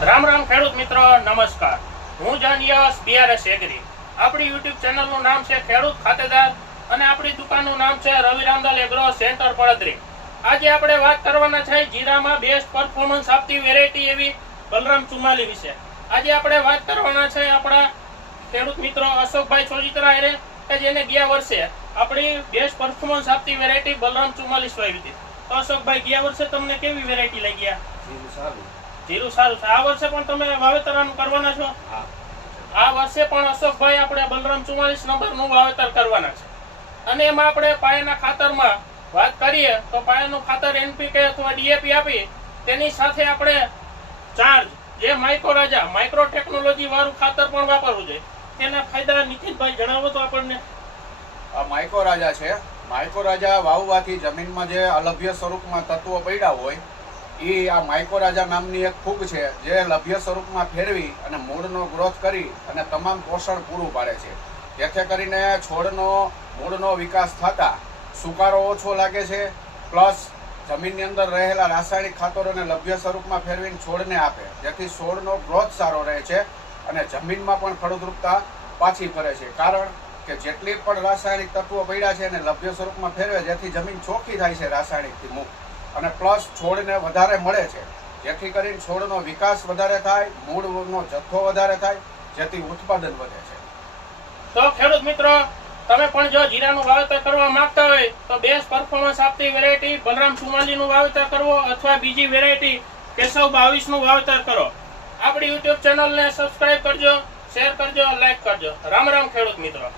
રામ રામ ખેડૂત મિત્રો, નમસ્કાર. હું જાનિયાસ બીઆરએસ એગ્રી આપણી યુટ્યુબ ચેનલનું નામ છે ખેડૂત ખાતેદાર અને આપણી દુકાનનું નામ છે રવિ રામદાલ એગ્રો સેન્ટર પડદરી. આજે આપણે વાત કરવાના છે જીરામાં બેસ્ટ પરફોર્મન્સ આપતી વેરાયટી એવી બલરામ ચુમાલી વિશે. આજે આપણે વાત કરવાના છે આપણા ખેડૂત મિત્રો અશોકભાઈ ચોજીત્રા એરે કે જેને ગયા વર્ષે આપણી બેસ્ટ પરફોર્મન્સ આપતી વેરાયટી બલરામ ચુમ્માલીસ વાવી હતી. અશોકભાઈ, ગયા વર્ષે તમને કેવી વેરાયટી લાગી સારું. જીરું સારું છે આ વર્ષે પણ તમે વાવેતરનું કરવાના છો? હા. આ વર્ષે પણ અશોકભાઈ આપણે બલરામ ચુમ્માલીસ નંબરનું વાવેતર કરવાના છે. અને એમાં આપણે પાયાના ખાતરમાં વાત કરીએ તો પાયાનું ખાતર એનપીકે અથવા ડીએપી આપી તેની સાથે આપણે ચાર્જ જે માઇક્રો રાજા માઇક્રો ટેકનોલોજી વાળું ખાતર પણ વાપરવું જોઈએ. તેના ફાયદા નીતિનભાઈ જણાવો તો આપણને. આ માઇકો રાજા છે. માઇકો રાજા વાવવાથી જમીનમાં જે અલભ્ય સ્વરૂપમાં તત્વો પડ્યા હોય એ આ માઇકો રાજા નામની એક ફૂગ છે, જે લભ્ય સ્વરૂપમાં ફેરવી અને મૂળનો ગ્રોથ કરી અને તમામ પોષણ પૂરું પાડે છે. જેથી કરીને છોડનો, મૂળનો વિકાસ થતાં સુકારો ઓછો લાગે છે, પ્લસ જમીનની અંદર રહેલા રાસાયણિક ખાતરોને લભ્ય સ્વરૂપમાં ફેરવીને છોડને આપે. જેથી છોડનો ગ્રોથ સારો રહે છે અને જમીનમાં પણ ફળદ્રુપતા પાછી ફરે છે. કારણ કે જેટલી પણ રાસાયણિક તત્વો પડ્યા છે એને લભ્ય સ્વરૂપમાં ફેરવે, જેથી જમીન ચોખ્ખી થાય છે રાસાયણિકથી મુક્ત. અને પ્લસ છોડને વધારે મળે છે. જેથી કરીને છોડનો વિકાસ વધારે થાય, મૂળનો જથ્થો વધારે થાય, જેથી ઉત્પાદન વધે છે. તો ખેડૂત મિત્રો, તમે પણ જો જીરાનું વાવેતર કરવા માંગતા હોય, તો બેસ્ટ પરફોર્મન્સ આપતી વેરાયટી બલરામ સુમાલીનું વાવેતર કરવો અથવા બીજી વેરાયટી કેશવ બાવીસનું વાવેતર કરો. આપણી યુટ્યુબ ચેનલને સબસ્ક્રાઇબ કરજો શેર કરજો લાઈક કરજો. રામ રામ ખેડૂત મિત્રો.